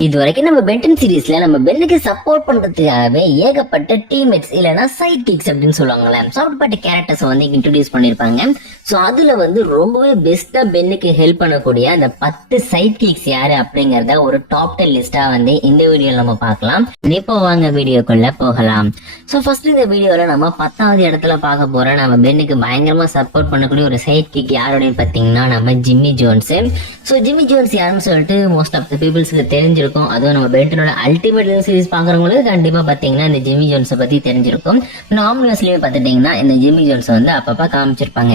இது வரைக்கும் நம்ம பென்டன் சீரீஸ்ல நம்ம பென்னுக்கு சப்போர்ட் பண்றதுக்காகவே ஏகப்பட்ட டீம்மேட்ஸ் இல்லனா சைட் கிக்ஸ் அப்படின்னு சொல்லுவாங்கல்ல, அப்படிப்பட்ட கேரக்டர்ஸ் வந்து இன்ட்ரோடியூஸ் பண்ணிருப்பாங்க. சோ அதுல வந்து ரொம்பவே பெஸ்டா பென்னுக்கு ஹெல்ப் பண்ணக்கூடிய அந்த 10 சைட் கிக்ஸ் யாரு அப்படிங்கறத ஒரு டாப் 10 லிஸ்டா வந்து இந்த வீடியோல நம்ம பார்க்கலாம். இப்போ வாங்க வீடியோக்குள்ள போகலாம். சோ ஃபர்ஸ்ட் இந்த வீடியோல நம்ம 10வது இடத்துல பார்க்க போற நம்ம பென்னுக்கு பயங்கரமா சப்போர்ட் பண்ணக்கூடிய ஒரு சைட் கிக் யாரோடன்னு பாத்தீங்கன்னா நம்ம Jimmy Jones. So Jimmy Jones யாருன்னு சொல்லிட்டு மோஸ்ட் ஆஃப் த பீப்புள்ஸ்க்கு தெரிஞ்சிருக்கும். அதுவும் நம்ம பென்டனோட அல்டிமேட் சீரிஸ் பாக்குறவங்களுக்கு கண்டிப்பா பாத்தீங்கன்னா இந்த ஜிம்மி ஜோன்ஸை பத்தி தெரிஞ்சிருக்கும். ஆம்னிவர்ஸ்லயே பாத்துட்டீங்கன்னா இந்த ஜிம்மி ஜோன்ஸ் வந்து அப்பப்ப காமிச்சிருப்பாங்க.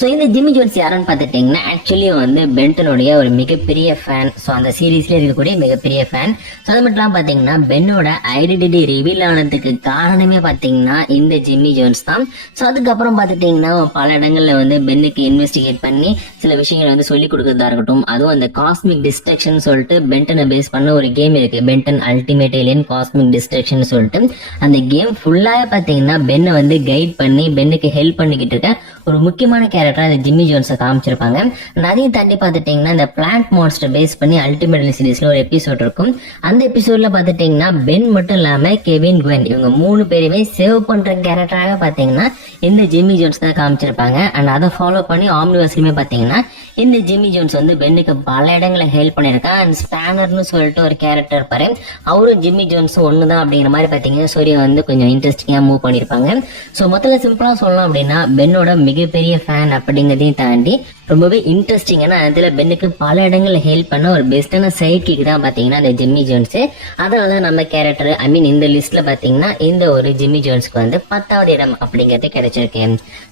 சோ இந்த ஜிம்மி ஜோன்ஸ் யாருன்னு பாத்துட்டீங்கன்னா ஆக்சுவலி வந்து பென்டனுடைய ஒரு மிகப்பெரிய ஃபேன். சோ அந்த சீரீஸ்ல இருக்கக்கூடிய மிகப்பெரிய ஃபேன். சோ அது மட்டும் பாத்தீங்கன்னா பென்னோட ஐடென்டிட்டி ரிவீல் ஆனதுக்கு காரணமே பாத்தீங்கன்னா இந்த ஜிம்மி ஜோன்ஸ் தான். சோ அதுக்கப்புறம் பாத்துட்டீங்கன்னா பல இடங்கள்ல வந்து பென்னுக்கு இன்வெஸ்டிகேட் பண்ணி சில விஷயங்களை வந்து சொல்லி கொடுக்கறதா இருக்கட்டும். அதுவும் அந்த காஸ்மிக் டிஸ்ட்ரக்ஷன் சொல்லிட்டு பென்டனை பேஸ் பண்ண ஒரு கேம் இருக்கு, Ben 10 ultimate alien cosmic destruction சொல்லிட்டு. அந்த கேம் ஃபுல்லா பாத்தீங்கன்னா பென்னை வந்து கைட் பண்ணி பென்னுக்கு ஹெல்ப் பண்ணிக்கிட்டு இருக்க ஒரு முக்கியமான கேரக்டர் அந்த ஜிம்மி ஜோன்ஸை காமிச்சிருப்பாங்க. அதையும் தாண்டி பாத்துட்டீங்கன்னா இந்த பிளான்ட் மான்ஸ்டர் பேஸ் பண்ணி அல்டிமேட் சீரீஸ்ல ஒரு எபிசோட் இருக்கும். அந்த எபிசோட்ல பாத்துட்டீங்கன்னா பென் மட்டும் இல்லாம கெவின் குவென் இவங்க 3 பேருமே சேவ் பண்ற கேரக்டராக பாத்தீங்கன்னா இந்த ஜிம்மி ஜோன்ஸ் தான் காமிச்சிருப்பாங்க. அண்ட் அதை ஃபாலோ பண்ணி ஆம்னிவர்ஸ்லயுமே பாத்தீங்கன்னா இந்த ஜிம்மி ஜோன்ஸ் வந்து பென்னுக்கு பல இடங்களை ஹெல்ப் பண்ணிருக்கான். அண்ட் ஸ்பேனர்னு சொல்லிட்டு ஒரு கேரக்டர் இருப்பாரு, அவரும் ஜிம்மி ஜோன்ஸ் ஒண்ணுதான் அப்படிங்கிற மாதிரி பாத்தீங்கன்னா ஸ்டோரியை வந்து கொஞ்சம் இன்ட்ரெஸ்டிங்கா மூவ் பண்ணிருப்பாங்க. சோ மொத்தத்துல சிம்பிளா சொல்லலாம் அப்படின்னா பென்னோட மிகப்பெரிய ஃபேன் அப்படிங்கறதையும் தாண்டி ரொம்பவே இன்ட்ரெஸ்டிங்கான அதுல பென்னுக்கு பல இடங்கள்ல ஹெல்ப் பண்ண ஒரு பெஸ்டான சைட் கிக் தான் பாத்தீங்கன்னா இந்த ஜிம்மி ஜோன்ஸ். அதனால நம்ம கேரக்டர் இந்த லிஸ்ட்ல பாத்தீங்கன்னா இந்த ஒரு ஜிம்மி ஜோன்ஸ்க்கு வந்து 10வது இடம் அப்படிங்கிறது கிடைச்சிருக்கு.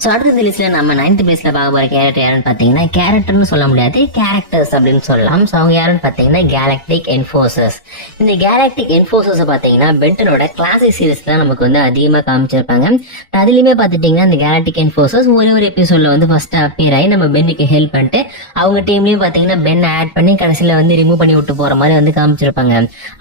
சோ அடுத்த லிஸ்ட்ல நம்ம 9th பிளேஸ்ல பார்க்க போற கேரக்டர் யாருன்னு பாத்தீங்கன்னா கேரக்டர்னு சொல்ல முடியாது, கேரக்டர்ஸ் அப்படின்னு சொல்லலாம். சோ அவங்க யாருன்னு பாத்தீங்கன்னா கேலக்டிக் என்ஃபோர்சர்ஸ். இந்த கேலக்டிக் என்ஃபோர்சர்ஸ் பாத்தீங்கன்னா பென்டனோட கிளாசிக் சீரிஸ் தான் நமக்கு வந்து அதிகமா காமிச்சிருப்பாங்க. அதுலயுமே பாத்துட்டீங்கன்னா இந்த கேலக்டிக் என்ஃபோர்சர்ஸ் ஒரு எபிசோட்ல வந்து ஃபர்ஸ்ட் அப்பியர் ஆகி நம்ம பென்னுக்கு ஹெல்ப் பண்ணிட்டு அவங்க டீம்லயும் பாத்தீங்கன்னா பென் ஆட் பண்ணி கடைசியில வந்து ரிமூவ் பண்ணி விட்டு போற மாதிரி வந்து காமிச்சிருப்பாங்க.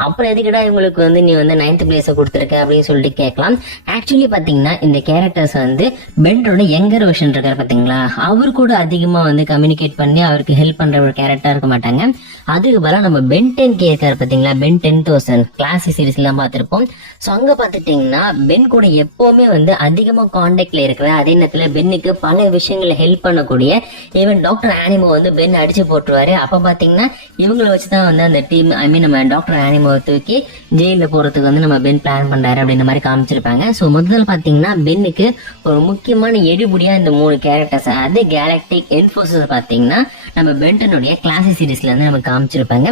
அப்புறம் எதுக்கிட்டா இவங்களுக்கு வந்து நீ வந்து 9th பிளேஸ் கொடுத்துருக்க அப்படின்னு சொல்லிட்டு கேட்கலாம். ஆக்சுவலி பாத்தீங்கன்னா இந்த கேரக்டர்ஸ் வந்து பென்னோட யங்கர் வெர்ஷன் இருக்காரு பாத்தீங்களா, அவரு கூட அதிகமா வந்து கம்யூனிகேட் பண்ணி அவருக்கு ஹெல்ப் பண்ற ஒரு கேரக்டரா இருக்க மாட்டாங்க. அதுக்கு பதிலா நம்ம பென் 10K இருக்காரு பாத்தீங்களா, பென் 10,000 கிளாசிக் சீரிஸ் எல்லாம் பார்த்திருப்போம். சோ அங்க பாத்துட்டீங்கன்னா பென் கூட எப்பவுமே வந்து அதிகமா கான்டாக்ட்ல இருக்கிற, அதே நேரத்துல பென்னுக்கு பல விஷயங்களை ஹெல்ப் பண்ணக்கூடிய ஈவன் டாக்டர் ஆனிமோ வந்து பென் அடிச்சு போட்டுருவாரு. அப்ப பாத்தீங்கன்னா இவங்களை வச்சுதான் வந்து அந்த டீம் நம்ம டாக்டர் ஆனிமோ தூக்கி ஜெயில போறதுக்கு வந்து நம்ம பென் பிளான் பண்றாரு அப்படின்ற மாதிரி காமிச்சிருப்பாங்க. சோ முதல்ல பாத்தீங்கன்னா பென்னுக்கு ஒரு முக்கியமான எடுபடியா இந்த 3 கேரக்டர்ஸ், அது கேலக்டிக் என்ஃபோர்சஸ் பாத்தீங்கன்னா நம்ம பென்டனுடைய கிளாசிக் சீரிஸ்ல வந்து நமக்கு காமிச்சிருப்பாங்க.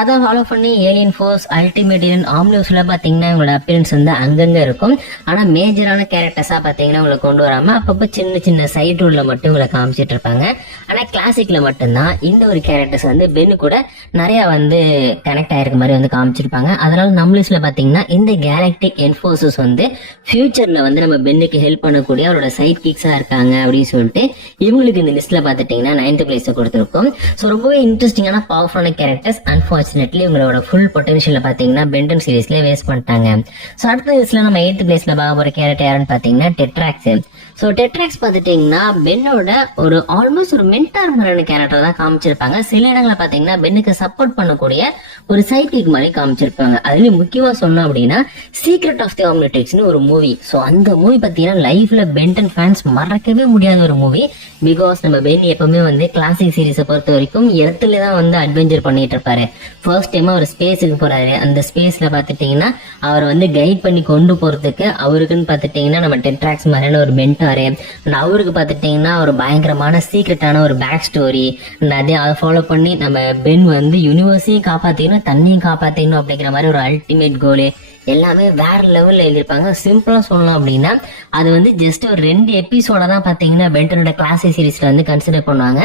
அதை ஃபாலோ பண்ணி ஏலியன் ஃபோர்ஸ், அல்டிமேட் ஏலியன், ஆம்னிவர்ஸ்ல பாத்தீங்கன்னா இவங்களோட அப்பியரன்ஸ் வந்து அங்கங்க இருக்கும். ஆனா மேஜரான கேரக்டர்ஸா பாத்தீங்கன்னா உங்களை கொண்டு வராம அப்பப்ப சின்ன சின்ன சைட் ரோல்ல மட்டும் உங்களை காமிச்சிட்டு இருப்பாங்க. ஆனா கிளாசிக்ல மட்டும்தான் இந்த ஒரு கேரக்டர்ஸ் வந்து பென்னு கூட நிறைய வந்து கனெக்ட் ஆயிருக்க மாதிரி வந்து காமிச்சிருப்பாங்க. அதனால நம்ம லிஸ்ட்ல பாத்தீங்கன்னா இந்த கேலக்டிக் என்ஃபோர்சஸ் வந்து ஃபியூச்சர்ல வந்து நம்ம பென்னுக்கு ஹெல்ப் பண்ணக்கூடிய அவரோட சைட் கிக்ஸா இருக்காங்க அப்படின்னு சொல்லிட்டு இவங்களுக்கு இந்த லிஸ்ட்ல பாத்துட்டீங்கன்னா 9th பிளேஸ் கொடுத்திருக்கும். சோ ரொம்பவே இன்ட்ரெஸ்டிங்கான பவர்ஃபுல்லான கேரக்டர்ஸ். அன்பார்ச்சுனேட்லி இவங்களோட ஃபுல் பொட்டன்ஷியல் பாத்தீங்கன்னா பென்டன் சீரிஸ்ல வேஸ்ட் பண்ணிட்டாங்க. சோ அடுத்த லிஸ்ட்ல நம்ம 8th பிளேஸ்ல பார்க்க போற கேரக்டர் யாருன்னு பாத்தீங்கன்னா டெட்ராக்ஸ். சோ டெட்ராக்ஸ் பாத்துட்டீங்கன்னா பென்னோட ஒரு ஆல்மோஸ்ட் ஒரு மென்டார் மாதிரியான கேரக்டர் தான் காமிச்சிருப்பாங்க. சில இடங்களை பாத்தீங்கன்னா பென்னுக்கு சப்போர்ட் பண்ணக்கூடிய ஒரு சைட் கிக் மாதிரி காமிச்சிருப்பாங்க. அதுலயும் முக்கியமா சொன்னோம் அப்படின்னா சீக்ரெட் ஆஃப் தி ஆம்னிட்ரிக்ஸ்னு ஒரு மூவி. சோ அந்த மூவி பாத்தீங்கன்னா லைஃப்ல பென்டன் ஃபேன்ஸ் மறக்கவே முடியாத ஒரு மூவி. பிகாஸ் நம்ம பென் எப்பவுமே வந்து கிளாசிக் சீரிஸை பொறுத்த வரைக்கும் இடத்துல தான் வந்து அட்வென்ச்சர் பண்ணிட்டு இருப்பாரு. ஃபர்ஸ்ட் டைம் அவர் ஸ்பேஸுக்கு போறாரு. அந்த ஸ்பேஸ்ல பாத்துட்டீங்கன்னா அவர் வந்து கைட் பண்ணி கொண்டு போறதுக்கு அவருக்குன்னு பாத்துட்டீங்கன்னா நம்ம டெட்ராக்ஸ் மாதிரியான ஒரு மென்டாரு, அவருக்கு பாத்துட்டீங்கன்னா ஒரு பயங்கரமான சீக்ரெட்டான ஒரு பேக் ஸ்டோரி. அதை ஃபாலோ பண்ணி நம்ம பென் வந்து யூனிவர்ஸையும் காப்பாத்திக்கணும், தண்ணியும் காப்பாத்திக்கணும் அப்படிங்கிற மாதிரி ஒரு அல்டிமேட் கோலு எல்லாமே வேற லெவல்ல எழுதியிருப்பாங்க. சிம்பிளா சொல்லணும் அப்படின்னா அது வந்து ஜஸ்ட் ஒரு 2 எபிசோட தான் பாத்தீங்கன்னா பென்டனோட கிளாசிக் சீரிஸ்ல வந்து கன்சிடர் பண்ணுவாங்க.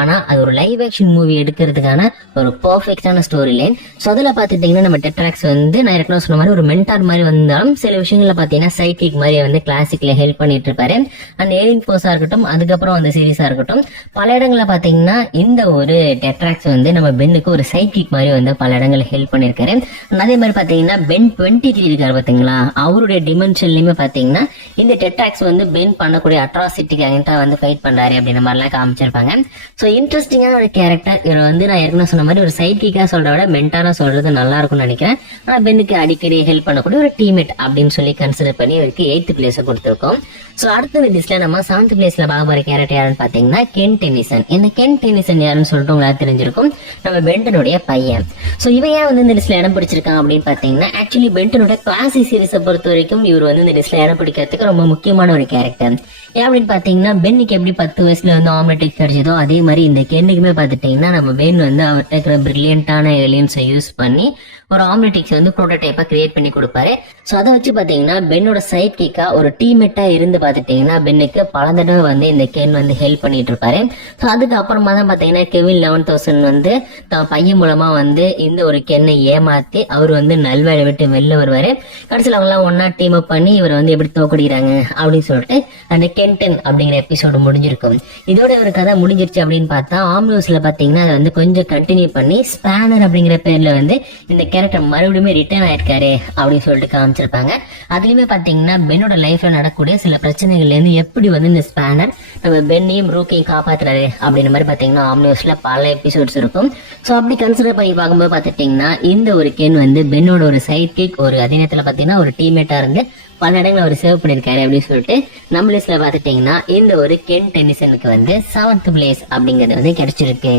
ஆனா அது ஒரு லைவ் ஆக்ஷன் மூவி எடுக்கிறதுக்கான ஒரு பெர்ஃபெக்டான ஸ்டோரி லைன். சோ அதுல பாத்துட்டீங்கன்னா நம்ம டெட்ராக்ஸ் வந்து நான் ஏற்கனவே சொன்ன மாதிரி ஒரு மென்டார் மாதிரி வந்தாலும் சில விஷயங்கள்ல பாத்தீங்கன்னா சைட் கிக் மாதிரி வந்து கிளாசிக்ல ஹெல்ப் பண்ணிட்டு இருப்பாரு. அந்த ஏலியன் ஃபோர்ஸா இருக்கட்டும், அதுக்கப்புறம் அந்த சீரிஸா இருக்கட்டும், பல இடங்கள்ல பாத்தீங்கன்னா இந்த ஒரு டெட்ராக்ஸ் வந்து நம்ம பென்னுக்கு ஒரு சைட் கிக் மாதிரி வந்து பல இடங்கள்ல ஹெல்ப் பண்ணிருக்காரு. அதே மாதிரி பாத்தீங்கன்னா பென் 23 இருக்காரு பாத்தீங்களா, அவருடைய டிமென்ஷன்லயுமே பாத்தீங்கன்னா இந்த டெட்ராக்ஸ் வந்து பென் பண்ணக்கூடிய அட்ராசிட்டிக்கு அகேன்ஸ்டா வந்து ஃபைட் பண்றாரு அப்படின்ற மாதிரி எல்லாம் காமிச்சிருப்பாங்க. சோ இன்ட்ரெஸ்டிங்கான ஒரு கேரக்டர். இவர் வந்து நான் ஏற்கனவே சொன்ன மாதிரி ஒரு சைட் கிக்கா சொல்றத விட மென்டாரா சொல்றது நல்லா இருக்கும்னு நினைக்கிறேன். ஆனா பென்னுக்கு அடிக்கடி ஹெல்ப் பண்ணக்கூடிய ஒரு டீம்மேட் அப்படின்னு சொல்லி கன்சிடர் பண்ணி இவருக்கு 8th பிளேஸ் கொடுத்திருக்கோம். சோ அடுத்த லிஸ்ட்ல நம்ம 7th பிளேஸ்ல பார்க்க போற கேரக்டர் யாருன்னு பாத்தீங்கன்னா கென் டென்னிசன். இந்த கென் டென்னிசன் யாருன்னு சொல்லிட்டு உங்களுக்கு தெரிஞ்சிருக்கும், நம்ம பென்டனுடைய பையன். சோ இவன் ஏன் வந்து இந்த லிஸ்ட்ல இடம் பிடிச்சிருக்கான் அப்படின்னு பாத்தீங்கன்னா, ஆக்சுவலி பென்டனுடைய கிளாசிக் சீரிஸை பொறுத்த வரைக்கும் இவர் வந்து இந்த லிஸ்ட்ல இடம் பிடிக்கிறதுக்கு ரொம்ப முக்கியமான ஒரு கேரக்டர். ஏன் அப்படின்னு பாத்தீங்கன்னா, பென்னுக்கு எப்படி 10 வயசுல வந்து ஆம்லெட்டிக் கிடைச்சதோ அதே மாதிரி இந்த கென்னுக்குமே பாத்துட்டீங்கன்னா நம்ம பென் வந்து அவர்கிட்ட இருக்கிற பிரில்லியன்டான ஏலியன்ஸை யூஸ் பண்ணி ஒரு ஆம்லெட்டிக்ஸ் வந்து ப்ரோட்டோடைப்பா கிரியேட் பண்ணி கொடுப்பாரு. சோ அதை வச்சு பாத்தீங்கன்னா பென்னோட சைட் கிக்கா ஒரு டீம்மேட்டா இருந்து பாத்துட்டீங்கன்னா பென்னுக்கு பல தடவை வந்து இந்த கென் வந்து ஹெல்ப் பண்ணிட்டு இருப்பாரு. சோ அதுக்கு அப்புறமா தான் பாத்தீங்கன்னா கெவின் 11,000 வந்து தான் பையன் மூலமா வந்து இந்த ஒரு கென்னை ஏமாத்தி அவர் வந்து நல்வேலை விட்டு வெளில வருவாரு. கடைசியில் அவங்க எல்லாம் ஒன்னா டீம் அப் பண்ணி இவர் வந்து எப்படி தோக்கடிக்கிறாங்க அப்படின்னு சொல்லிட்டு அந்த கென்டன் அப்படிங்கிற எபிசோடு முடிஞ்சிருக்கும். இதோட ஒரு கதை முடிஞ்சிருச்சு அப்படின்னு பார்த்தா ஆம்னிவர்ஸ்ல பாத்தீங்கன்னா அதை வந்து கொஞ்சம் கண்டினியூ பண்ணி ஸ்பேனர் அப்படிங்கிற பேர்ல வந்து இந்த கேரக்டர் மறுபடியும் ரிட்டர்ன் ஆயிருக்காரு அப்படின்னு சொல்லிட்டு காமிச்சிருப்பாங்க. அதுலயுமே பாத்தீங்கன்னா பென்னோட லைஃப்ல நடக்கூடிய சில பிரச்சனைகள்ல இருந்து எப்படி வந்து இந்த ஸ்பேனர் நம்ம பென்னையும் ரூக்கையும் காப்பாத்துறாரு அப்படின்ற மாதிரி பாத்தீங்கன்னா ஆம்னிவர்ஸ்ல பல எபிசோட்ஸ் இருக்கும். சோ அப்படி கன்சிடர் பண்ணி பார்க்கும்போது பாத்துட்டீங்கன்னா இந்த ஒரு கென் வந்து பென்னோட ஒரு சைட் கிக், ஒரு அதே நேரத்துல பாத்தீங்கன்னா ஒரு டீம்மேட்டா இருந்து பல இடங்களை அவர் சேவ் பண்ணிருக்காரு அப்படின்னு சொல்லிட்டு நம்ம லிஸ்ட்ல பாத்துட்டீங்கன்னா இந்த ஒரு கென் டென்னிசனுக்கு வந்து 7th பிளேஸ் அப்படிங்கறது வந்து கிடைச்சிருக்கு.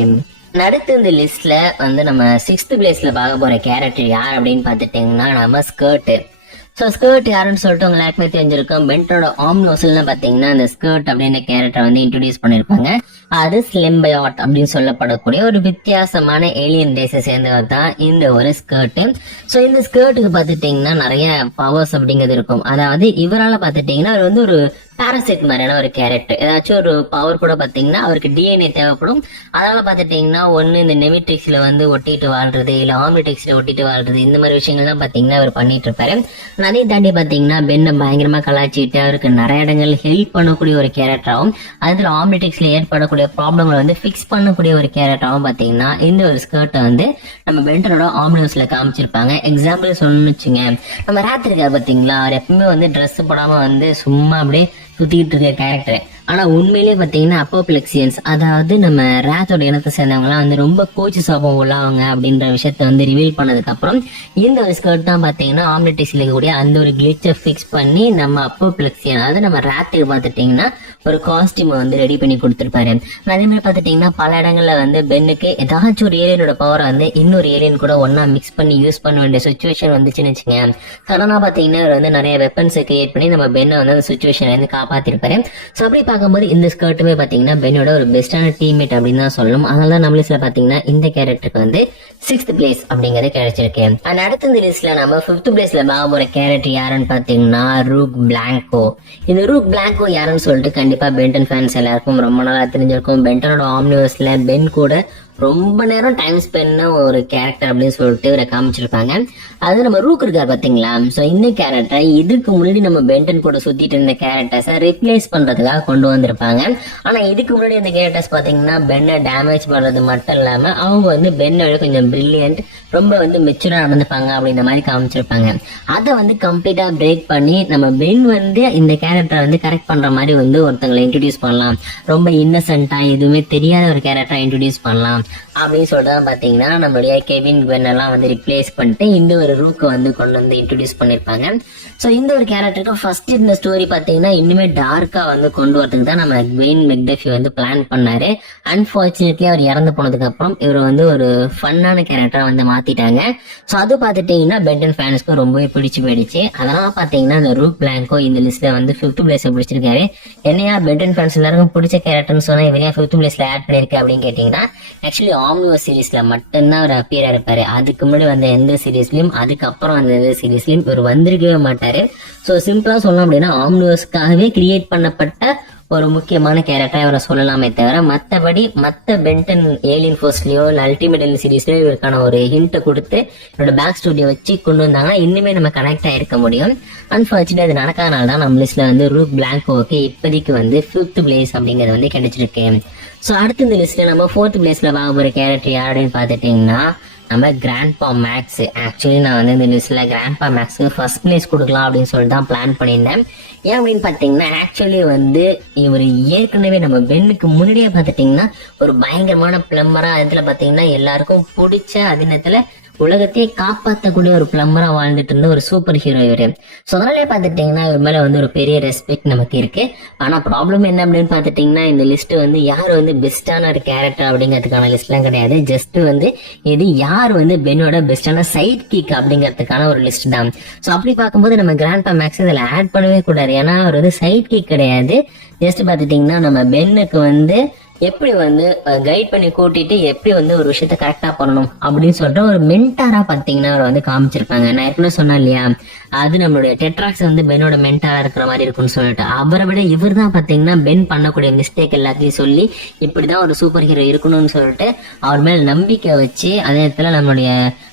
அடுத்து இந்த லிஸ்ட்ல வந்து நம்ம 6th பிளேஸ்ல பார்க்க போற கேரக்டர் யார் அப்படின்னு பாத்துட்டீங்கன்னா நம்ம ஸ்கர்ட். சோ ஸ்கர்ட் யாருன்னு சொல்லிட்டு உங்க எல்லாருக்குமே தெரிஞ்சிருக்கும். பென்டனோட ஆம்னிவர்ஸ்ல பாத்தீங்கன்னா இந்த ஸ்கர்ட் அப்படின்ற கேரக்டர் வந்து இன்ட்ரோடியூஸ் பண்ணிருப்பாங்க. அது ஸ்லிம்பயாட் அப்படின்னு சொல்லப்படக்கூடிய ஒரு வித்தியாசமான ஏலியன் ரேஸை சேர்ந்தவர் தான் இந்த ஒரு ஸ்கர்ட். சோ இந்த ஸ்கர்ட்டுக்கு பாத்துட்டீங்கன்னா நிறைய பவர்ஸ் அப்படிங்கிறது இருக்கும். அதாவது இவரால பாத்துட்டீங்கன்னா அவர் வந்து ஒரு பாராசைட் மாதிரியான ஒரு கேரக்டர். ஏதாச்சும் ஒரு பவர் கூட பாத்தீங்கன்னா அவருக்கு டிஎன்ஏ தேவைப்படும். அதனால பாத்துட்டீங்கன்னா ஒண்ணு இந்த நெமிட்ரிக்ஸ்ல வந்து ஒட்டிட்டு வாழ்றது, இல்ல ஆம்னிட்ரிக்ஸ்ல ஒட்டிட்டு வாழ்றது, இந்த மாதிரி விஷயங்கள்லாம் பாத்தீங்கன்னா அவர் பண்ணிட்டு இருப்பாரு. அதையும் தாண்டி பாத்தீங்கன்னா பென்னை பயங்கரமா கலாச்சிட்டு அவருக்கு நிறைய இடங்கள் ஹெல்ப் பண்ணக்கூடிய ஒரு கேரக்டராகவும், அதுல ஆம்னிட்ரிக்ஸ்ல ஏற்படக்கூடிய ப்ராப்ளங்களை வந்து பிக்ஸ் பண்ணக்கூடிய ஒரு கேரக்டராகவும் பாத்தீங்கன்னா இந்த ஒரு ஸ்கர்ட்டை வந்து நம்ம பென்டனோட ஆம்னிவர்ஸ்ல காமிச்சிருப்பாங்க. எக்ஸாம்பிள் சொல்லணும்னு வச்சுங்க, நம்ம ராத் இருக்கா பாத்தீங்களா, அவர் எப்பவுமே வந்து ட்ரெஸ் போடாம வந்து சும்மா அப்படியே சுத்திட்டு இருக்க கேரக்டர். ஆனா உண்மையிலேயே பாத்தீங்கன்னா அப்போப்ளெக்சியன்ஸ், அதாவது நம்ம ராத்தோட இனத்தை சேர்ந்தவங்க எல்லாம் வந்து ரொம்ப கோச்சு சாபம் உள்ளவங்க அப்படின்ற விஷயத்த வந்து ரிவீல் பண்ணதுக்கு அப்புறம் இந்த ஒரு ஸ்கர்ட் தான் பாத்தீங்கன்னா ஆம்னிட்ரிக்ஸ்ல இருக்கக்கூடிய அந்த ஒரு கிளிச்சை பிக்ஸ் பண்ணி நம்ம அப்போப்ளெக்சியன், அதாவது நம்ம ராத்துக்கு பாத்துட்டீங்கன்னா ஒரு காஸ்டியூம் வந்து ரெடி பண்ணி கொடுத்துருப்பாரு. அதே மாதிரி பாத்துட்டீங்கன்னா பல இடங்கள்ல வந்து பென்னுக்கு ஏதாச்சும் ஒரு ஏலியனோட பவரை வந்து இன்னொரு ஏலியன் கூட ஒன்னா மிக்ஸ் பண்ணி யூஸ் பண்ண வேண்டிய சுச்சுவேஷன் வந்துச்சுன்னு வச்சுங்க. சடனா பாத்தீங்கன்னா அவர் வந்து நிறைய வெப்பன்ஸை கிரியேட் பண்ணி நம்ம பென்னை வந்து அந்த சுச்சுவேஷன்ல இருந்து காப்பாத்திருப்பாரு. சோ அப்படி பார்க்கும்போது இந்த ஸ்கர்ட்டுமே பாத்தீங்கன்னா பென்னோட ஒரு பெஸ்டான டீம்மேட் அப்படின்னு தான் சொல்லணும். அதனால நம்ம லிஸ்ட்ல பாத்தீங்கன்னா இந்த கேரக்டருக்கு வந்து 6th பிளேஸ் அப்படிங்கறது கிடைச்சிருக்கு. அண்ட் அடுத்த இந்த லிஸ்ட்ல நம்ம 5th பிளேஸ்ல பார்க்க போற கேரக்டர் யாருன்னு பாத்தீங்கன்னா ரூக் பிளாங்கோ. இந்த ரூக் பிளாங்கோ யாருன்னு சொல்லிட்டு கண்டிப்பா பென்டன் ஃபேன்ஸ் எல்லாருக்கும் ரொம்ப நாளா தெரிஞ்சிருக்கும். பென்டனோட ஆம்னிவர்ஸ்ல பென் கூட ரொம்ப நேரம் டைம் ஸ்பெண்ட் ஒரு கேரக்டர் அப்படின்னு சொல்லிட்டு இவரை காமிச்சிருப்பாங்க. அது நம்ம ரூக் இருக்காரு பாத்தீங்களா. சோ இந்த கேரக்டர் இதுக்கு முன்னாடி நம்ம பென்டன் கூட சுத்திட்டு இருந்த கேரக்டர்ஸை ரிப்ளேஸ் பண்றதுக்காக கொண்டு வந்திருப்பாங்க. ஆனா இதுக்கு முன்னாடி இந்த கேரக்டர்ஸ் பாத்தீங்கன்னா பென்னை டேமேஜ் பண்றது மட்டும் இல்லாம அவங்க வந்து பென்னோட கொஞ்சம் பிரில்லியன்ட், ரொம்ப வந்து மெச்சூரா நடந்துப்பாங்க அப்படின்ற மாதிரி காமிச்சிருப்பாங்க. அதை வந்து கம்ப்ளீட்டா பிரேக் பண்ணி நம்ம பென் வந்து இந்த கேரக்டரை வந்து கரெக்ட் பண்ற மாதிரி வந்து ஒருத்தங்களை இன்ட்ரோடியூஸ் பண்ணலாம். ரொம்ப இன்னசென்ட்டா எதுவுமே தெரியாத ஒரு கேரக்டரை இன்ட்ரோடியூஸ் பண்ணலாம் அப்படின்னு சொல்லிட்டு பாத்தீங்கன்னா நம்மளுடைய கெவின் பென் எல்லாம் வந்து ரிப்ளேஸ் பண்ணிட்டு இந்த ஒரு ரூக்கை வந்து கொண்டு வந்து இன்ட்ரோடியூஸ் பண்ணிருப்பாங்க. சோ இந்த ஒரு கேரக்டருக்கு ஃபர்ஸ்ட் இந்த ஸ்டோரி பாத்தீங்கன்னா இன்னுமே டார்க்கா வந்து கொண்டு வரதுக்கு தான் நம்ம வெயின் மெக்டஃபி வந்து பிளான் பண்ணாரு. அன்பார்ச்சுனேட்லி அவர் இறந்து போனதுக்கு அப்புறம் இவர் வந்து ஒரு ஃபன்னான கேரக்டரா வந்து மாத்திட்டாங்க. சோ அது பாத்துட்டீங்கன்னா பென்டன் ஃபேன்ஸ்க்கு ரொம்பவே பிடிச்சு போயிடுச்சு. அதனால பாத்தீங்கன்னா இந்த ரூக் பிளாங்கோ இந்த லிஸ்ட்ல வந்து 5th பிளேஸ் பிடிச்சிருக்காரு. என்னையா பென்டன் ஃபேன்ஸ் எல்லாருக்கும் பிடிச்ச கேரக்டர்னு சொன்னா இவரையா 5th பிளேஸ்ல ஆட் பண்ணிருக்க அப்படின்னு கேட்டீங்கன்னா, ஆக்சுவலி ஆம்னிவர்ஸ் சீரீஸ்ல மட்டும்தான் அவர் அப்பியர் இருப்பாரு. அதுக்கு முன்னாடி வந்த எந்த சீரீஸ்லயும் அதுக்கப்புறம் வந்த எந்த சீரீஸ்லயும் இவர் வந்திருக்கவே மாட்டாரு. சோ சிம்பிளா சொல்லணும் அப்படின்னா ஆம்னிவர்ஸ்க்காகவே கிரியேட் பண்ணப்பட்ட ஒரு முக்கியமான கேரக்டரா இவரை சொல்லலாமே தவிர மத்தபடி மத்த பென்டன் ஏலியன் ஃபோர்ஸ்லயோ இல்ல அல்டிமேட் ஏலியன் சீரீஸ்லயோ இவருக்கான ஒரு ஹிண்ட் கொடுத்து இவரோட பேக் ஸ்டோரியை வச்சு கொண்டு வந்தாங்கன்னா இன்னுமே நம்ம கனெக்ட் ஆயிருக்க முடியும். அன்பார்ச்சுனேட் அது நடக்காதனால தான் நம்ம லிஸ்ட்ல வந்து ரூக் பிளாங்கோக்கு இப்போதைக்கு வந்து 5th பிளேஸ் அப்படிங்கறது வந்து கிடைச்சிருக்கு. சோ அடுத்து இந்த லிஸ்ட்ல நம்ம 4th பிளேஸ்ல பார்க்க போற கேரக்டர் யாருன்னு பாத்துட்டீங்கன்னா நம்ம கிராண்ட்பா மேக்ஸ். ஆக்சுவலி நான் வந்து இந்த லிஸ்ட்ல கிராண்ட்பா மேக்ஸ்க்கு ஃபர்ஸ்ட் பிளேஸ் கொடுக்கலாம் அப்படின்னு சொல்லிட்டு தான் பிளான் பண்ணியிருந்தேன். ஏன் அப்படின்னு பார்த்தீங்கன்னா ஆக்சுவலி வந்து இவர் ஏற்கனவே நம்ம பென்னுக்கு முன்னாடியே பார்த்துட்டிங்கன்னா ஒரு பயங்கரமான பிளம்பரா, அதுல பார்த்தீங்கன்னா எல்லாருக்கும் பிடிச்ச அதே நேரத்தில் உலகத்தையே காப்பாற்றக்கூடிய ஒரு பிளம்பரா வாழ்ந்துட்டு இருந்த ஒரு சூப்பர் ஹீரோ இவரு. ஸோ அதனாலே பார்த்துட்டிங்கன்னா இவர் மேலே வந்து ஒரு பெரிய ரெஸ்பெக்ட் நமக்கு இருக்கு. ஆனால் ப்ராப்ளம் என்ன அப்படின்னு பார்த்துட்டிங்கன்னா இந்த லிஸ்ட் வந்து யார் வந்து பெஸ்டான ஒரு கேரக்டர் அப்படிங்கிறதுக்கான லிஸ்ட்லாம் கிடையாது. ஜஸ்ட் வந்து இது யார் வந்து பென்னோட பெஸ்டான சைட் கிக் அப்படிங்கிறதுக்கான ஒரு லிஸ்ட் தான். ஸோ அப்படி பார்க்கும்போது நம்ம கிராண்ட்பா மேக்ஸ் இதில் ஆட் பண்ணவே கூடாது. ஏன்னா அவர் வந்து சைட் கிக் கிடையாது. ஜஸ்ட் பார்த்துட்டிங்கன்னா நம்ம பென்னுக்கு வந்து எப்படி வந்து கைட் பண்ணி கூட்டிட்டு எப்படி வந்து ஒரு விஷயத்த கரெக்டா பண்ணணும் அப்படின்னு சொல்லிட்டு ஒரு மென்டாரா பாத்தீங்கன்னா அவர் வந்து காமிச்சிருப்பாங்க. நான் ஏற்கனவே சொன்னேன் இல்லையா, அது நம்மளுடைய டெட்ராக்ஸ் வந்து பென்னோட மென்டாரா இருக்கிற மாதிரி இருக்கும்னு சொல்லிட்டு, அவரை விட இவர் தான் பாத்தீங்கன்னா பென் பண்ணக்கூடிய மிஸ்டேக் எல்லாத்தையும் சொல்லி இப்படிதான் ஒரு சூப்பர் ஹீரோ இருக்கணும்னு சொல்லிட்டு அவர் மேல நம்பிக்கை வச்சு, அதே நேரத்துல நம்மளுடைய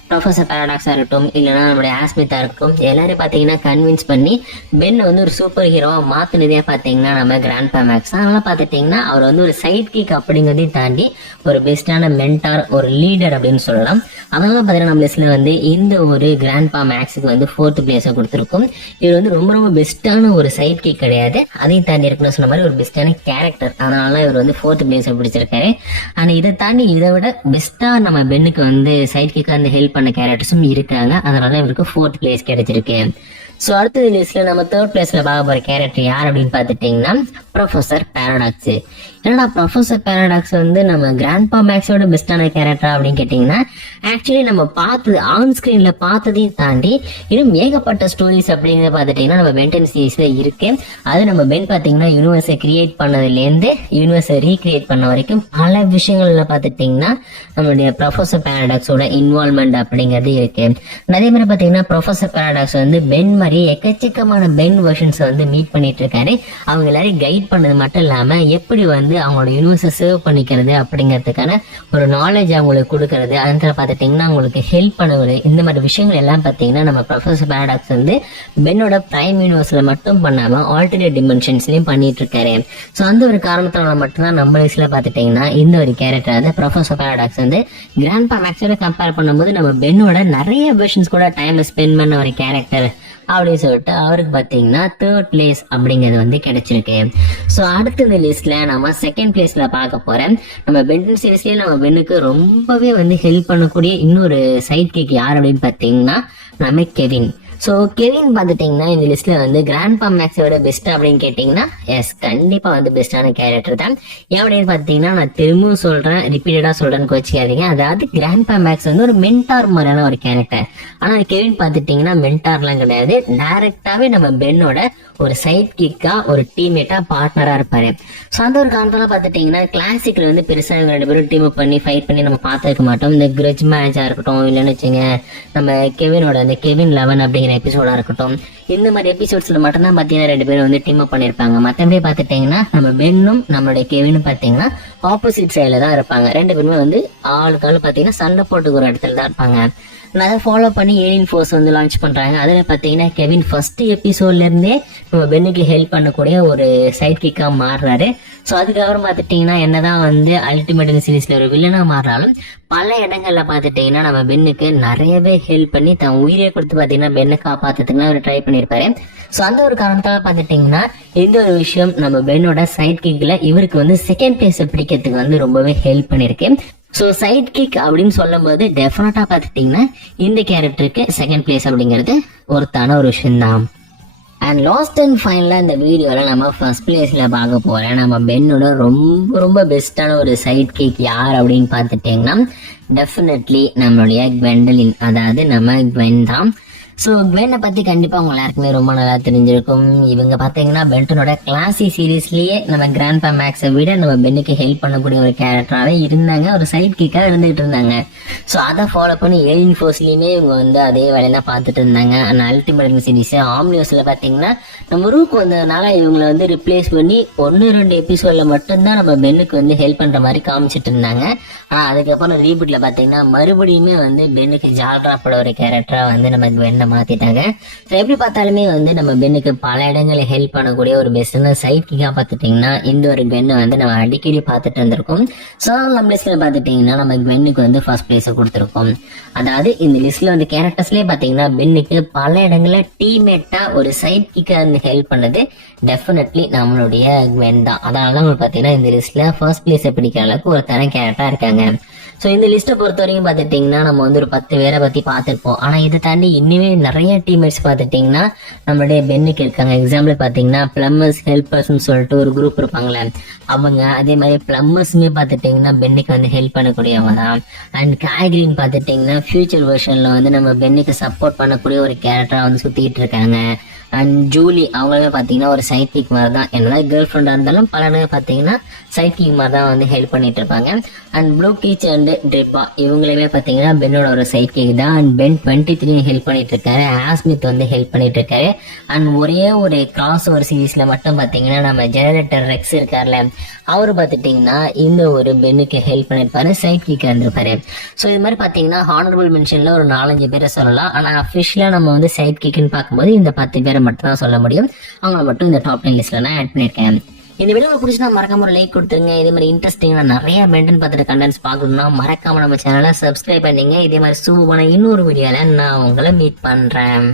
ப்ரொஃபசர் பேரடாக்ஸா இருக்கட்டும் இல்லைன்னா நம்மளுடைய ஆஸ்மித்தா இருக்கட்டும் எல்லாரும் பாத்தீங்கன்னா கன்வின்ஸ் பண்ணி பென் வந்து ஒரு சூப்பர் ஹீரோவா மாத்தினதே பாத்தீங்கன்னா நம்ம கிராண்ட்பா மேக்ஸ். அதனால பாத்துட்டீங்கன்னா அவர் வந்து ஒரு சைட் கிக் அப்படிங்கறதையும் தாண்டி ஒரு பெஸ்டான மென்டார், ஒரு லீடர் அப்படின்னு சொல்லலாம். அதனால பாத்தீங்கன்னா நம்ம லிஸ்ட்ல வந்து இந்த ஒரு கிராண்ட்பா மேக்ஸுக்கு வந்து 4th பிளேஸை கொடுத்திருக்கும். இவர் வந்து ரொம்ப ரொம்ப பெஸ்டான ஒரு சைட் கிக் கிடையாது, அதையும் தாண்டி இருக்குன்னு சொன்ன மாதிரி ஒரு பெஸ்டான கேரக்டர். அதனால இவர் வந்து 4th பிளேஸை பிடிச்சிருக்காரு. ஆனா இதை தாண்டி இதை விட பெஸ்டா நம்ம பென்னுக்கு வந்து சைட் கிக்கா வந்து ஹெல்ப் பண்ண கேரக்டர்ஸும் இருக்காங்க. அதனால இவருக்கு 4th பிளேஸ் கிடைச்சிருக்கு. சோ அடுத்த லிஸ்ட்ல நம்ம 3rd பிளேஸ்ல பார்க்க போற கேரக்டர் யார் அப்படின்னு பாத்துட்டீங்கன்னா ப்ரொஃபசர் பேரடாக்ஸ். என்னடா ப்ரொஃபசர் பேரடாக்ஸ் வந்து நம்ம கிராண்ட்பா மேக்ஸோட பெஸ்டான கேரக்டர் அப்படின்னு கேட்டீங்கன்னா ஆக்சுவலி நம்ம பார்த்தது ஆன் ஸ்கிரீன்ல பார்த்ததையும் தாண்டி இன்னும் ஏகப்பட்ட ஸ்டோரிஸ் அப்படிங்கிறத பார்த்துட்டீங்கன்னா நம்ம பென்டன் சீரீஸ்ல இருக்கு. அது நம்ம பென் பாத்தீங்கன்னா யூனிவர்ஸை கிரியேட் பண்ணதுல இருந்து யூனிவர்ஸை ரீக்ரியேட் பண்ண வரைக்கும் பல விஷயங்கள்ல பார்த்துட்டீங்கன்னா நம்மளுடைய ப்ரொஃபசர் பேரடாக்ஸோட இன்வால்வ்மெண்ட் அப்படிங்கிறது இருக்கு. அதே மாதிரி பாத்தீங்கன்னா ப்ரொஃபசர் பேரடாக்ஸ் வந்து பென் மாதிரி எக்கச்சக்கமான பென் வெர்ஷன்ஸ் வந்து மீட் பண்ணிட்டு இருக்காரு. அவங்க எல்லாரையும் கைட் பண்ணது மட்டும் இல்லாம எப்படி வந்து அவங்களோட யூனிவர்ஸை சர்வ் பண்ணிக்கிறது அப்படிங்கிறதுக்கான ஒரு நாலேஜ் அவங்களுக்கு கொடுக்கறது, அதனால பார்த்துட்டீங்கன்னா அவங்களுக்கு ஹெல்ப் பண்ணுவது, இந்த மாதிரி விஷயங்கள் எல்லாம் பார்த்தீங்கன்னா நம்ம ப்ரொஃபசர் பேரடாக்ஸ் வந்து பென்னோட பிரைம் யூனிவர்ஸ்ல மட்டும் பண்ணாம ஆல்டர்னேட் டிமென்ஷன்ஸ்லயும் பண்ணிட்டு இருக்காரு. ஸோ அந்த ஒரு காரணத்தினால மட்டும்தான் நம்ம லிஸ்ட்ல பார்த்துட்டீங்கன்னா இந்த ஒரு கேரக்டர் வந்து ப்ரொஃபசர் பேரடாக்ஸ் வந்து கிராண்ட்பா மேக்ஸோட கம்பேர் பண்ணும்போது நம்ம பென்னோட நிறைய வெர்ஷன்ஸ் கூட டைம் ஸ்பெண்ட் பண்ண ஒரு கேரக்டர் அப்படின்னு சொல்லிட்டு அவருக்கு பாத்தீங்கன்னா 3rd பிளேஸ் அப்படிங்கிறது வந்து கிடைச்சிருக்கு. ஸோ அடுத்த இந்த லிஸ்ட்ல நம்ம 2nd பிளேஸ்ல பார்க்க போறேன். நம்ம பென்டன் சீரீஸ்லயே நம்ம பென்னுக்கு ரொம்பவே வந்து ஹெல்ப் பண்ணக்கூடிய இன்னொரு சைட் கிக் யார் அப்படின்னு பாத்தீங்கன்னா நம்ம கெவின். ஸோ கெவின் பார்த்துட்டிங்கன்னா இந்த லிஸ்ட்ல வந்து கிராண்ட்பா மேக்ஸோட பெஸ்ட் அப்படின்னு கேட்டிங்கன்னா எஸ் கண்டிப்பா வந்து பெஸ்டான கேரக்டர் தான். அப்படின்னு பார்த்தீங்கன்னா நான் திரும்பவும் சொல்றேன், ரிப்பீட்டடா சொல்றேன்னு கோச்சிக்காதீங்க. அதாவது கிராண்ட்பா மேக்ஸ் வந்து ஒரு மென்டார் மாதிரியான ஒரு கேரக்டர். ஆனா கெவின் பார்த்துட்டிங்கன்னா மென்டார்லாம் கிடையாது, டைரக்டாவே நம்ம பென்னோட ஒரு சைட் கிக்கா, ஒரு டீம்மேட்டா, பார்ட்னரா இருப்பாரு. ஸோ அந்த ஒரு காரணத்தால பார்த்துட்டிங்கன்னா கிளாசிக்ல வந்து பெருசா இவங்க 2 பேரும் டீம் அப் பண்ணி ஃபைட் பண்ணி நம்ம பார்த்துருக்க மாட்டோம். இந்த கிரட்ஜ் மேட்சா இருக்கட்டும் இல்லைன்னு வச்சுங்க நம்ம கெவினோட அந்த கெவின் 11 அப்படிங்கிற எபிசோடா இருக்கட்டும், இந்த மாதிரி எபிசோட்ஸ்ல மட்டும்தான் பாத்தீங்கன்னா 2 பேரும் வந்து டீம் அப் பண்ணிருப்பாங்க. மத்தபடி பாத்துட்டீங்கன்னா நம்ம பென்னும் நம்மளுடைய கெவினும் பாத்தீங்கன்னா ஆப்போசிட் சைட்ல தான் இருப்பாங்க. 2 பேருமே வந்து ஆளுக்காலும் பாத்தீங்கன்னா சண்டை போட்டுக்கு ஒரு இடத்துல தான் இருப்பாங்க. அதை ஃபாலோ பண்ணி ஏலியன் ஃபோர்ஸ் வந்து லான்ச் பண்றாங்க. அதுல பாத்தீங்கன்னா கெவின் ஃபர்ஸ்ட் எபிசோட்ல இருந்தே நம்ம பென்னுக்கு ஹெல்ப் பண்ணக்கூடிய ஒரு சைட் கிக்கா மாறுறாரு. ஸோ அதுக்கப்புறம் பார்த்துட்டீங்கன்னா என்னதான் வந்து அல்டிமேட் சீரீஸ்ல ஒரு வில்லனா மாறினாலும் பல இடங்கள்ல பார்த்துட்டீங்கன்னா நம்ம பென்னுக்கு நிறையவே ஹெல்ப் பண்ணி தன் உயிரை கொடுத்து பார்த்தீங்கன்னா பென்னை காப்பாத்துறதுக்கு அவர் ட்ரை பண்ணியிருப்பாரு. ஸோ அந்த ஒரு காரணத்தால பார்த்துட்டீங்கன்னா இந்த ஒரு விஷயம் நம்ம பென்னோட சைட் கிக்ல இவருக்கு வந்து 2nd பிளேஸை பிடிக்கிறதுக்கு வந்து ரொம்பவே ஹெல்ப் பண்ணிருக்கு. ஸோ சைட் கிக் அப்படின்னு சொல்லும் போது டெஃபினட்டா பார்த்துட்டீங்கன்னா இந்த கேரக்டருக்கு 2nd பிளேஸ் அப்படிங்கிறது ஒருத்தான ஒரு விஷயம் தான். அண்ட் லாஸ்ட் அண்ட் ஃபைனலா இந்த வீடியோல நம்ம ஃபர்ஸ்ட் பிளேஸ்ல பார்க்க போறேன் நம்ம பென்னோட ரொம்ப ரொம்ப பெஸ்டான ஒரு சைட் கிக் யார் அப்படின்னு பார்த்துட்டீங்கன்னா டெஃபினெட்லி நம்மளுடைய குவெண்டலின், அதாவது நம்ம குவென் தான். ஸோ குவெனை பத்தி கண்டிப்பா உங்க எல்லாருக்குமே ரொம்ப நல்லா தெரிஞ்சிருக்கும். இவங்க பாத்தீங்கன்னா பென்டனோட கிளாசி சீரீஸ்லயே நம்ம கிராண்ட்பா மேக்ஸை விட நம்ம பென்னுக்கு ஹெல்ப் பண்ணக்கூடிய ஒரு கேரக்டராகவே இருந்தாங்க, ஒரு சைட் கிக்கா இருந்துகிட்டு இருந்தாங்க. ஸோ அதை ஃபாலோ பண்ணி ஏலியன் ஃபோர்ஸ்லயுமே இவங்க வந்து அதே வேலையை தான் பார்த்துட்டு இருந்தாங்க. அந்த அல்டிமேட் சீரீஸ் ஆம்னிவர்ஸ்ல பாத்தீங்கன்னா நம்ம ரூக் வந்ததுனால இவங்களை வந்து ரிப்ளேஸ் பண்ணி 1-2 எபிசோட்ல மட்டும்தான் நம்ம பென்னுக்கு வந்து ஹெல்ப் பண்ற மாதிரி காமிச்சிட்டு இருந்தாங்க. ஆனா அதுக்கப்புறம் ரீபூட்ல பாத்தீங்கன்னா மறுபடியுமே வந்து பென்னுக்கு ஜால்ரா பட ஒரு கேரக்டரா வந்து நம்ம குவென் பென்னை மாத்திட்டாங்க. ஸோ எப்படி பார்த்தாலுமே வந்து நம்ம பென்னுக்கு பல இடங்களில் ஹெல்ப் பண்ணக்கூடிய ஒரு பெஸ்டான சைட் கிக்கா பார்த்துட்டீங்கன்னா இந்த ஒரு பென்னை வந்து நம்ம அடிக்கடி பார்த்துட்டு இருந்திருக்கோம். ஸோ நம்ம லிஸ்ட்ல பார்த்துட்டீங்கன்னா நம்ம பென்னுக்கு வந்து ஃபர்ஸ்ட் பிளேஸை கொடுத்துருக்கோம். அதாவது இந்த லிஸ்ட்ல வந்து கேரக்டர்ஸ்லேயே பார்த்தீங்கன்னா பென்னுக்கு பல இடங்களில் டீம்மேட்டா ஒரு சைட் கிக்கா இருந்து ஹெல்ப் பண்ணது டெஃபினெட்லி நம்மளுடைய பென் தான். அதனால தான் உங்களுக்கு பார்த்தீங்கன்னா இந்த லிஸ்ட்ல ஃபர்ஸ்ட் பிளேஸை பிடிக்கிற அளவுக்கு ஒரு தரம் கேரக்டரா இருக்காங்க. ஸோ இந்த லிஸ்ட்டை பொறுத்த வரைக்கும் பார்த்துட்டிங்கன்னா நம்ம வந்து ஒரு 10 பேரை பற்றி பார்த்துருப்போம். ஆனால் இதை தாண்டி இன்னுமே நிறைய டீம்மேட்ஸ் பார்த்துட்டிங்கன்னா நம்மளுடைய பென்னுக்கு இருக்காங்க. எக்ஸாம்பிள் பார்த்தீங்கன்னா பிளம்பர்ஸ் ஹெல்பர்ஸ்னு சொல்லிட்டு ஒரு குரூப் இருப்பாங்களே அவங்க. அதே மாதிரி பிளம்பர்ஸுமே பார்த்துட்டிங்கன்னா பென்னுக்கு வந்து ஹெல்ப் பண்ணக்கூடியவங்க தான். அண்ட் காய்கிரின்னு பார்த்துட்டிங்கன்னா ஃபியூச்சர் வெர்ஷனில் வந்து நம்ம பென்னுக்கு சப்போர்ட் பண்ணக்கூடிய ஒரு கேரக்டராக வந்து சுற்றிட்டு இருக்காங்க. அண்ட் ஜூலி அவங்களுமே பார்த்தீங்கன்னா ஒரு சைட் கிக் மாதிரி தான். என்னோட கேர்ள் ஃப்ரெண்டாக இருந்தாலும் பலனு பார்த்தீங்கன்னா சைட் கிக் மாதிரி தான் வந்து ஹெல்ப் பண்ணிட்டு இருப்பாங்க. அண்ட் ப்ளூ கீச் அண்ட் ட்ரிப்பா இவங்களுமே பார்த்தீங்கன்னா பென்னோட ஒரு சைட் கிக் தான். அண்ட் பென் 23 ஹெல்ப் பண்ணிட்டு இருக்காரு. ஆஸ்மித் வந்து ஹெல்ப் பண்ணிட்டு இருக்காரு. அண்ட் ஒரே ஒரு கிராஸ் ஓவர் சீரீஸ்ல மட்டும் பார்த்தீங்கன்னா நம்ம ஜெனரேட்டர் ரெக்ஸ் இருக்கார்ல அவரு பார்த்துட்டிங்கன்னா இந்த ஒரு பென்னுக்கு ஹெல்ப் பண்ணிருப்பாரு, சைட் கிக் இருந்திருப்பாரு. ஸோ இது மாதிரி பார்த்தீங்கன்னா ஹானரபிள் மென்ஷன்ல ஒரு 4-5 பேரை சொல்லலாம். ஆனால் அஃபிஷியலா நம்ம வந்து சைட் கிக்னு பார்க்கும்போது இந்த 10 பேரை மட்டும் தான் சொல்ல முடியும். அவங்கள மட்டும் இந்த டாப் 10 லிஸ்ட்ல நான் ஆட் பண்ணியிருக்கேன். இந்த வீடியோ உங்களுக்கு பிடிச்சா மறக்காம ஒரு லைக் கொடுத்துருங்க. இதே மாதிரி இன்ட்ரெஸ்டிங்கான நிறைய மெயின்டைன் பார்த்துட்டு கண்டென்ட்ஸ் பார்க்கணும்னா மறக்காம நம்ம சேனலை சப்ஸ்கிரைப் பண்ணீங்க. இதே மாதிரி சூப்பரான இன்னொரு வீடியோல நான் உங்களை மீட் பண்றேன்.